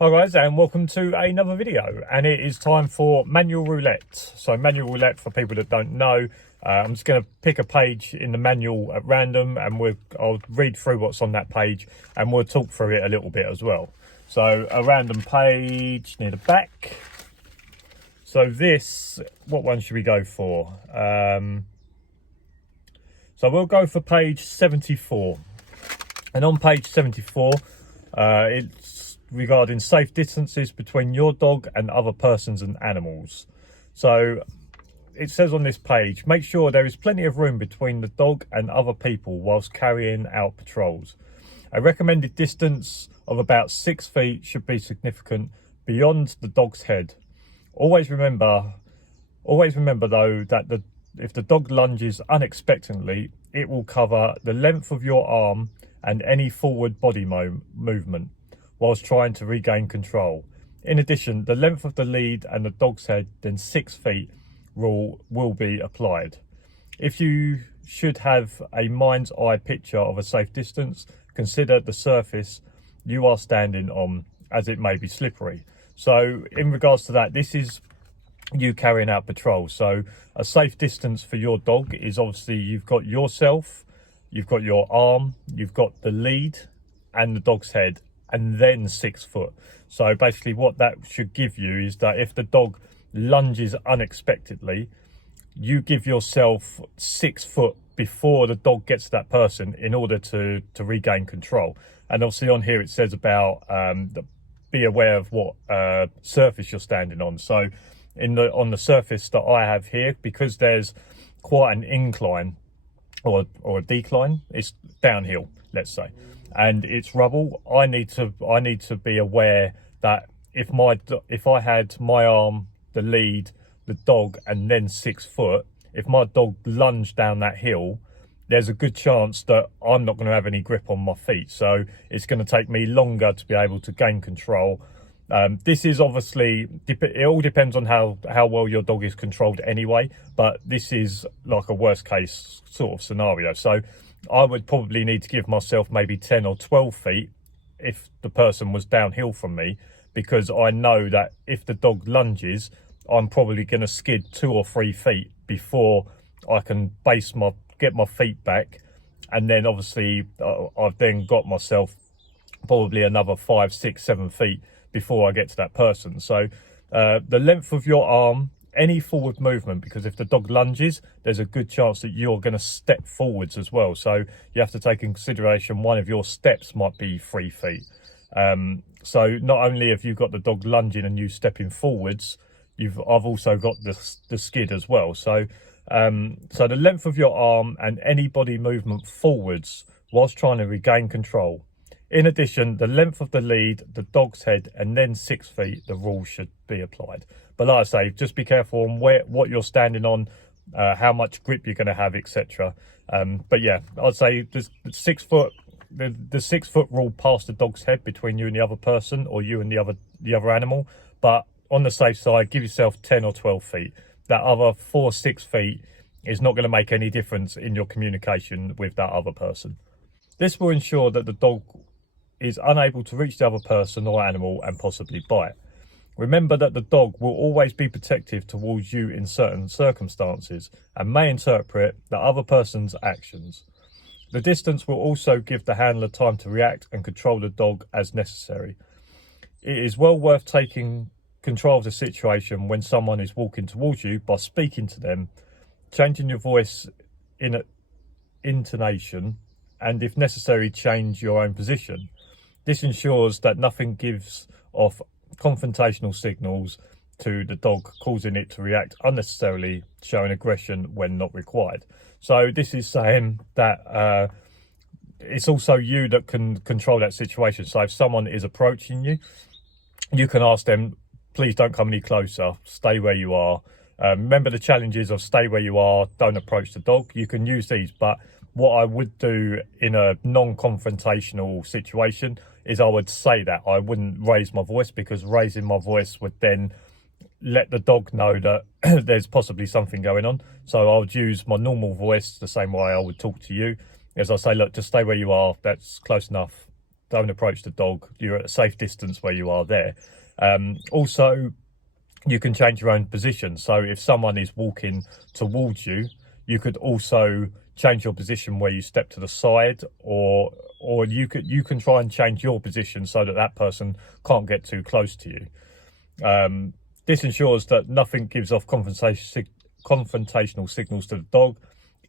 Hi guys, and welcome to another video, and it is time for manual roulette. So manual roulette, for people that don't know, I'm just going to pick a page in the manual at random, and I'll read through what's on that page and we'll talk through it a little bit as well. So a random page near the back. So what one should we go for? So we'll go for page 74, and on page 74 it's regarding safe distances between your dog and other persons and animals. So it says on this page, make sure there is plenty of room between the dog and other people whilst carrying out patrols. A recommended distance of about 6 feet should be significant beyond the dog's head. Always remember though that if the dog lunges unexpectedly, it will cover the length of your arm and any forward body movement whilst trying to regain control. In addition, the length of the lead and the dog's head, then 6 feet rule will be applied. If you should have a mind's eye picture of a safe distance, consider the surface you are standing on, as it may be slippery. So in regards to that, this is you carrying out patrols. So a safe distance for your dog is obviously you've got yourself, you've got your arm, you've got the lead and the dog's head, and then 6 foot. So basically what that should give you is that if the dog lunges unexpectedly, you give yourself 6 foot before the dog gets to that person in order to regain control. And obviously on here it says about be aware of what surface you're standing on. So on the surface that I have here, because there's quite an incline or a decline, it's downhill, let's say, and it's rubble, I need to be aware that if I had my arm, the lead, the dog, and then 6 foot, if my dog lunged down that hill, there's a good chance that I'm not going to have any grip on my feet. So it's going to take me longer to be able to gain control. This is obviously, it all depends on how well your dog is controlled anyway, but this is like a worst case sort of scenario. So I would probably need to give myself maybe 10 or 12 feet if the person was downhill from me, because I know that if the dog lunges, I'm probably going to skid 2 or 3 feet before I can get my feet back. And then obviously I've then got myself probably another 5, 6, 7 feet before I get to that person. So the length of your arm, any forward movement, because if the dog lunges, there's a good chance that you're going to step forwards as well. So you have to take in consideration one of your steps might be 3 feet. So not only have you got the dog lunging and you stepping forwards, I've also got the skid as well. So so the length of your arm and any body movement forwards whilst trying to regain control. In addition, the length of the lead, the dog's head, and then 6 feet, the rule should be applied. But like I say, just be careful on what you're standing on, how much grip you're going to have, etc. But yeah, I'd say the 6 foot, the 6 foot rule past the dog's head between you and the other person, or you and the other animal. But on the safe side, give yourself 10 or 12 feet. That other 4, 6 feet is not going to make any difference in your communication with that other person. This will ensure that the dog is unable to reach the other person or animal and possibly bite. Remember that the dog will always be protective towards you in certain circumstances and may interpret the other person's actions. The distance will also give the handler time to react and control the dog as necessary. It is well worth taking control of the situation when someone is walking towards you by speaking to them, changing your voice in intonation, and if necessary, change your own position. This ensures that nothing gives off confrontational signals to the dog, causing it to react unnecessarily, showing aggression when not required. So this is saying that it's also you that can control that situation. So if someone is approaching you, you can ask them, please don't come any closer, stay where you are. Remember the challenges of stay where you are, don't approach the dog. You can use these, but what I would do in a non-confrontational situation is I would say that. I wouldn't raise my voice, because raising my voice would then let the dog know that there's possibly something going on. So I would use my normal voice the same way I would talk to you. As I say, look, just stay where you are, that's close enough, don't approach the dog. You're at a safe distance where you are there. Also, you can change your own position. So if someone is walking towards you, you could also change your position where you step to the side, or you can try and change your position so that that person can't get too close to you. This ensures that nothing gives off confrontational signals to the dog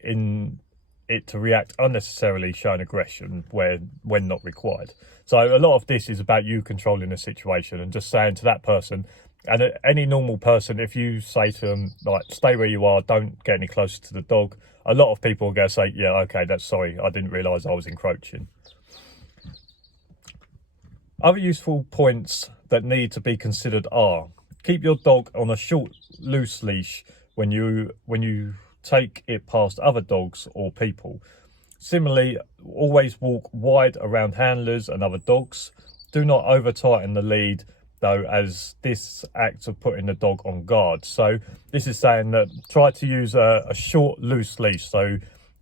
in it to react unnecessarily, showing aggression when not required. So a lot of this is about you controlling the situation and just saying to that person, and any normal person, if you say to them, like, stay where you are, don't get any closer to the dog, a lot of people are going to say, yeah, okay, that's sorry, I didn't realise I was encroaching. Other useful points that need to be considered are: keep your dog on a short, loose leash when you take it past other dogs or people. Similarly, always walk wide around handlers and other dogs. Do not over tighten the lead, though, as this acts of putting the dog on guard. So this is saying that try to use a short, loose leash. So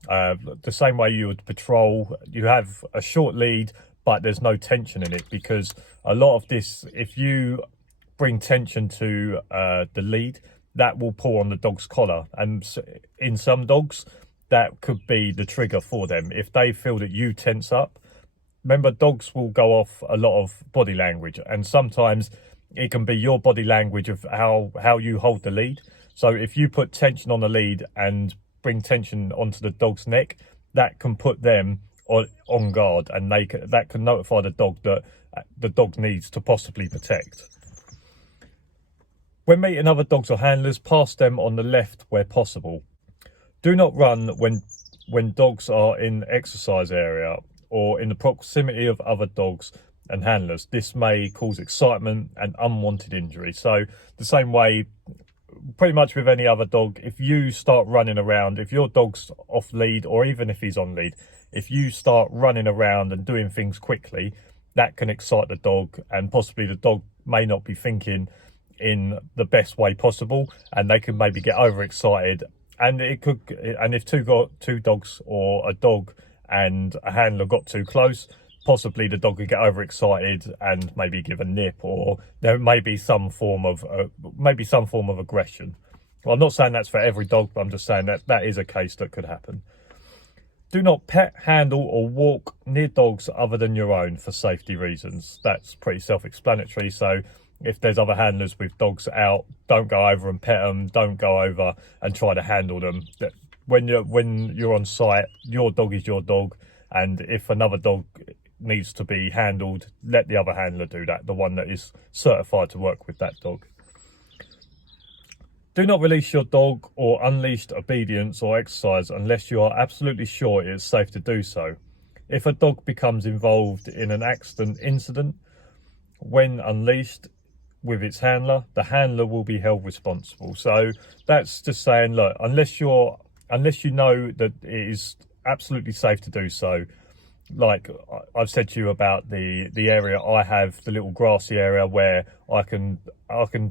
the same way you would patrol, you have a short lead, but there's no tension in it, because a lot of this, if you bring tension to the lead, that will pull on the dog's collar, and in some dogs that could be the trigger for them. If they feel that you tense up, remember, dogs will go off a lot of body language, and sometimes it can be your body language of how you hold the lead. So if you put tension on the lead and bring tension onto the dog's neck, that can put them on guard, and that can notify the dog that the dog needs to possibly protect. When meeting other dogs or handlers, pass them on the left where possible. Do not run when dogs are in exercise area or in the proximity of other dogs and handlers. This may cause excitement and unwanted injury. So the same way, pretty much with any other dog, if you start running around, if your dog's off lead, or even if he's on lead, if you start running around and doing things quickly, that can excite the dog, and possibly the dog may not be thinking in the best way possible, and they can maybe get overexcited, and if two dogs or a dog and a handler got too close, possibly the dog could get overexcited and maybe give a nip, or there may be some form of aggression. Well, I'm not saying that's for every dog, but I'm just saying that is a case that could happen. Do not pet, handle or walk near dogs other than your own for safety reasons. That's pretty self-explanatory. So if there's other handlers with dogs out, don't go over and pet them. Don't go over and try to handle them. When you're on site, your dog is your dog, and if another dog needs to be handled, let the other handler do that, the one that is certified to work with that dog. Do not release your dog or unleashed obedience or exercise unless you are absolutely sure it is safe to do so. If a dog becomes involved in an accident incident when unleashed with its handler, the handler will be held responsible. So that's just saying, look, unless you know that it is absolutely safe to do so. Like I've said to you about the area I have, the little grassy area where I can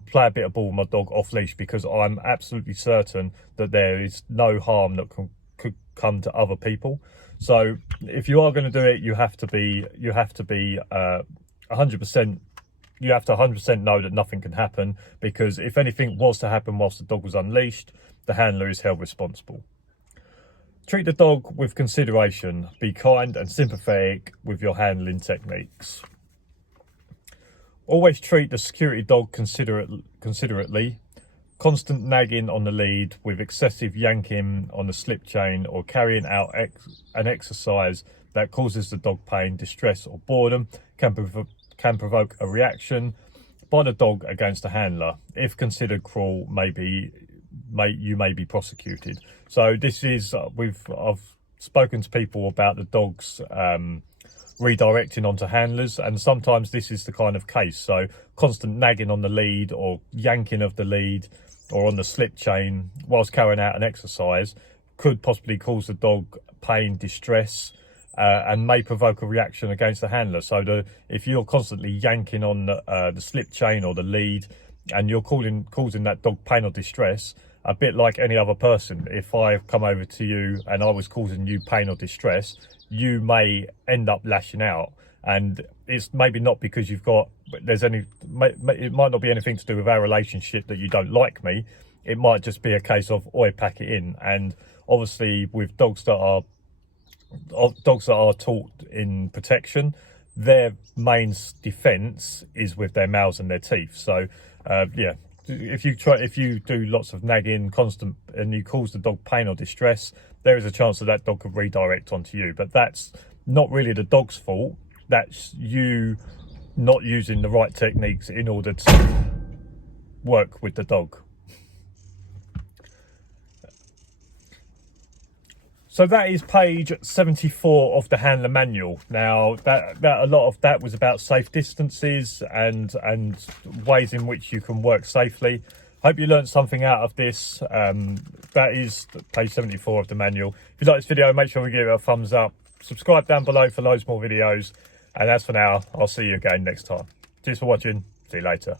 play a bit of ball with my dog off leash, because I'm absolutely certain that there is no harm that could come to other people. So if you are going to do it, you have to be 100%. You have to 100% know that nothing can happen, because if anything was to happen whilst the dog was unleashed, the handler is held responsible. Treat the dog with consideration. Be kind and sympathetic with your handling techniques. Always treat the security dog considerately. Constant nagging on the lead with excessive yanking on the slip chain or carrying out an exercise that causes the dog pain, distress or boredom can provoke a reaction by the dog against the handler. If considered cruel, you may be prosecuted. So this is I've spoken to people about the dogs redirecting onto handlers, and sometimes this is the kind of case. So constant nagging on the lead or yanking of the lead or on the slip chain whilst carrying out an exercise could possibly cause the dog pain, distress, and may provoke a reaction against the handler. So if you're constantly yanking on the slip chain or the lead, and you're causing that dog pain or distress, a bit like any other person, if I come over to you and I was causing you pain or distress, you may end up lashing out, And it's maybe not because it might not be anything to do with our relationship that you don't like me. It might just be a case of, oi, pack it in. And obviously with dogs that are taught in protection, their main defense is with their mouths and their teeth. So yeah, if you do lots of nagging constant and you cause the dog pain or distress, there is a chance that dog could redirect onto you. But that's not really the dog's fault. That's you not using the right techniques in order to work with the dog. So that is page 74 of the handler manual. Now that a lot of that was about safe distances and ways in which you can work safely. Hope you learned something out of this. That is page 74 of the manual. If you like this video, make sure you give it a thumbs up. Subscribe down below for loads more videos. And as for now, I'll see you again next time. Cheers for watching. See you later.